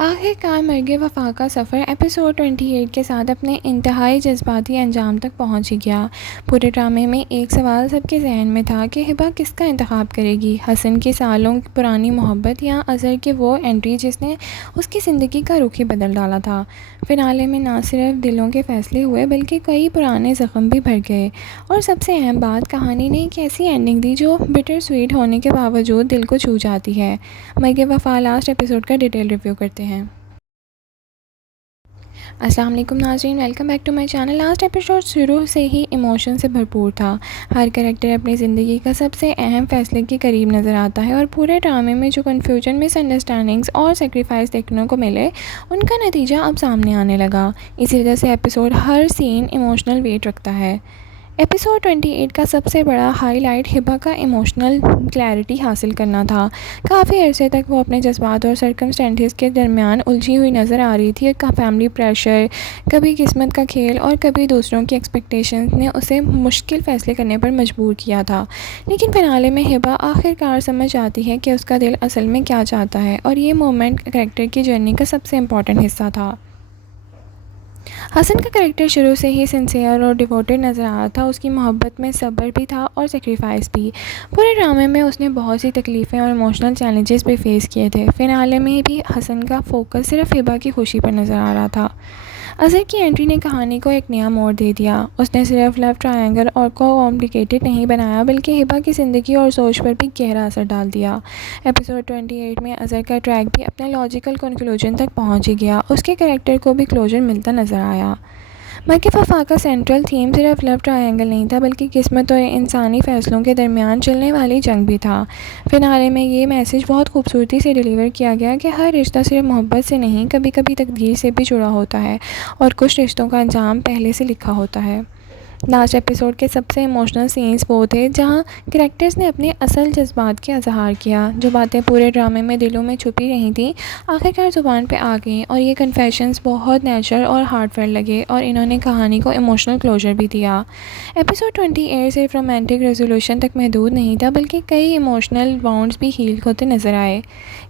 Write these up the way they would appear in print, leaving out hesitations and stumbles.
आखिरकार मर्ग वफ़ा का सफ़र एपिसोड 28 के साथ अपने इंतहाई जज्बाती अंजाम तक पहुंच ही गया। पूरे ड्रामे में एक सवाल सबके जहन में था कि हिबा किसका इंतखाब करेगी, हसन की सालों पुरानी मोहब्बत या अज़हर की वो एंट्री जिसने उसकी ज़िंदगी का रुख ही बदल डाला था। फ़िनाले में ना सिर्फ दिलों के फ़ैसले हुए बल्कि कई पुराने ज़ख्म भी भर गए, और सबसे अहम बात, कहानी ने एक ऐसी एंडिंग दी जो बिटर स्वीट होने के बावजूद दिल को छू जाती है। मर्ग वफ़ा लास्ट एपिसोड का डिटेल रिव्यू करते हैं। अस्सलाम वालेकुम नाज़रीन, welcome back to my channel. Last episode शुरू से ही इमोशन से भरपूर था। हर कैरेक्टर अपनी ज़िंदगी का सबसे अहम फैसले के करीब नज़र आता है, और पूरे ड्रामे में जो कन्फ्यूजन, मिसअंडरस्टैंडिंग्स और सेक्रीफाइस देखने को मिले, उनका नतीजा अब सामने आने लगा। इसी वजह से एपिसोड हर सीन इमोशनल वेट रखता है। एपिसोड 28 का सबसे बड़ा हाईलाइट हिबा का इमोशनल क्लैरिटी हासिल करना था। काफ़ी अरसे तक वो अपने जज्बात और सर्कमस्टेंसेस के दरमियान उलझी हुई नज़र आ रही थी। का फैमिली प्रेशर, कभी किस्मत का खेल और कभी दूसरों की एक्सपेक्टेशंस ने उसे मुश्किल फ़ैसले करने पर मजबूर किया था। लेकिन फ़िनाले में हिबा आखिरकार समझ आती है कि उसका दिल असल में क्या चाहता है, और ये मोमेंट कैरेक्टर की जर्नी का सबसे इम्पॉर्टेंट हिस्सा था। हसन का कैरेक्टर शुरू से ही सिंसियर और डिवोटेड नज़र आ रहा था। उसकी मोहब्बत में सब्र भी था और सेक्रीफाइस भी। पूरे ड्रामे में उसने बहुत सी तकलीफ़ें और इमोशनल चैलेंजेस भी फेस किए थे। फ़िनाले में भी हसन का फोकस सिर्फ हिबा की खुशी पर नज़र आ रहा था। अज़हर की एंट्री ने कहानी को एक नया मोड़ दे दिया। उसने सिर्फ लव ट्रायंगल और को कॉम्प्लिकेटेड नहीं बनाया, बल्कि हिबा की ज़िंदगी और सोच पर भी गहरा असर डाल दिया। एपिसोड 28 में अज़हर का ट्रैक भी अपने लॉजिकल कंक्लूजन तक पहुंच ही गया। उसके कैरेक्टर को भी क्लोजर मिलता नज़र आया। मर्ग वफ़ा का सेंट्रल थीम सिर्फ लव ट्रायंगल नहीं था, बल्कि किस्मत और इंसानी फ़ैसलों के दरमियान चलने वाली जंग भी था। फ़िनाले में ये मैसेज बहुत खूबसूरती से डिलीवर किया गया कि हर रिश्ता सिर्फ मोहब्बत से नहीं, कभी कभी तकदीर से भी जुड़ा होता है, और कुछ रिश्तों का अंजाम पहले से लिखा होता है। लास्ट एपिसोड के सबसे इमोशनल सीन्स वो थे जहाँ कैरेक्टर्स ने अपने असल जज्बात का इजहार किया। जो बातें पूरे ड्रामे में दिलों में छुपी रही थी, आखिरकार ज़ुबान पे आ गई, और ये कन्फेशंस बहुत नेचुरल और हार्टफेल्ट लगे, और इन्होंने कहानी को इमोशनल क्लोजर भी दिया। एपिसोड 28 सिर्फ रोमांटिक रेजोल्यूशन तक महदूद नहीं था, बल्कि कई इमोशनल बाउंड्स भी हील होते नज़र आए।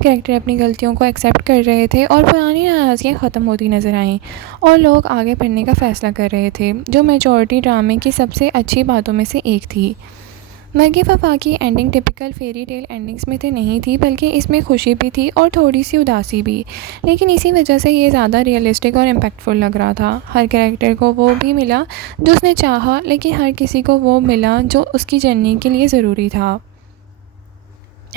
कैरेक्टर अपनी गलतियों को एक्सेप्ट कर रहे थे, और पुरानी नाराज़गियाँ ख़त्म होती नज़र आईं, और लोग आगे बढ़ने का फ़ैसला कर रहे थे, जो मेजॉरिटी ड्रामे की सबसे अच्छी बातों में से एक थी। मर्ग वफ़ा की ending typical fairy tale endings में से नहीं थी, बल्कि इसमें खुशी भी थी और थोड़ी सी उदासी भी। लेकिन इसी वजह से ये ज़्यादा रियलिस्टिक और इम्पैक्टफुल लग रहा था। हर कैरेक्टर को वो भी मिला जो उसने चाहा, लेकिन हर किसी को वो मिला जो उसकी जर्नी के लिए ज़रूरी था।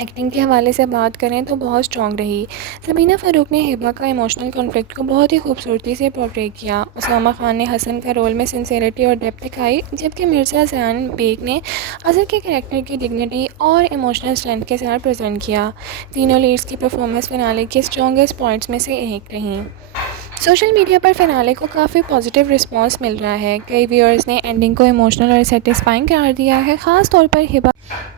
एक्टिंग के हवाले से बात करें तो बहुत स्ट्रॉन्ग रही। सबीना फ़ारूक ने हिबा का इमोशनल कॉन्फ्लिक्ट को बहुत ही खूबसूरती से पोर्ट्रे किया। उसामा खान ने हसन का रोल में सिंसेरिटी और डेप्थ दिखाई, जबकि मिर्ज़ा ज़ैन बेग ने अज़हर के कैरेक्टर की डिग्निटी और इमोशनल स्ट्रेंथ के साथ प्रेजेंट किया। तीनों लीड्स की परफॉर्मेंस फ़िनाले के स्ट्रॉन्गेस्ट पॉइंट्स में से एक रहीं। सोशल मीडिया पर फ़िनाले को काफ़ी पॉजिटिव रिस्पांस मिल रहा है। कई व्यूअर्स ने एंडिंग को इमोशनल और सेटिस्फाइंग करार दिया है। ख़ास तौर पर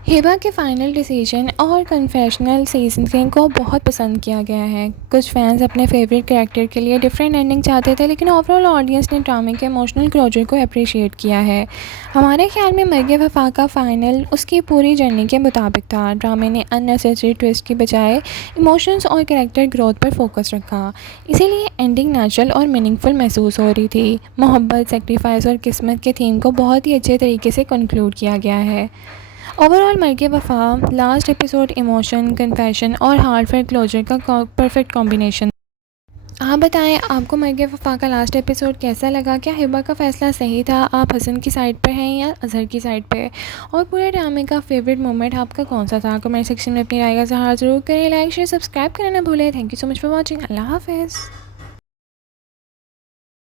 हिबा के फाइनल डिसीजन और कन्फेशनल सीजन को बहुत पसंद किया गया है। कुछ फैंस अपने फेवरेट कैरेक्टर के लिए डिफरेंट एंडिंग चाहते थे, लेकिन ओवरऑल ऑडियंस ने ड्रामे के इमोशनल क्लोजर को अप्रिशिएट किया है। हमारे ख्याल में मर्ग वफ़ा का फाइनल उसकी पूरी जर्नी के मुताबिक था। ड्रामे ने अननेसेसरी ट्विस्ट की बजाय इमोशंस और कैरेक्टर ग्रोथ पर फोकस रखा, इसीलिए एंडिंग नेचुरल और मीनिंगफुल महसूस हो रही थी। मोहब्बत, सेक्रीफाइस और किस्मत के थीम को बहुत ही अच्छे तरीके से कंक्लूड किया गया है। Overall Marg Wafa last episode emotion, confession और हार्टफेल्ट क्लोजर का परफेक्ट कॉम्बिनेशन। आप बताएं, आपको मर्ग वफ़ा का लास्ट एपिसोड कैसा लगा? क्या हिबा का फ़ैसला सही था? आप हसन की साइड पर हैं या अज़हर की साइड पे? और पूरे ड्रामे का फेवरेट मोमेंट आपका कौन सा था? कमेंट सेक्शन में अपनी राय का इज़हार ज़रूर करें। लाइक, शेयर, सब्सक्राइब करना ना भूलें। Thank you so much for watching. अल्लाह हाफ़िज़।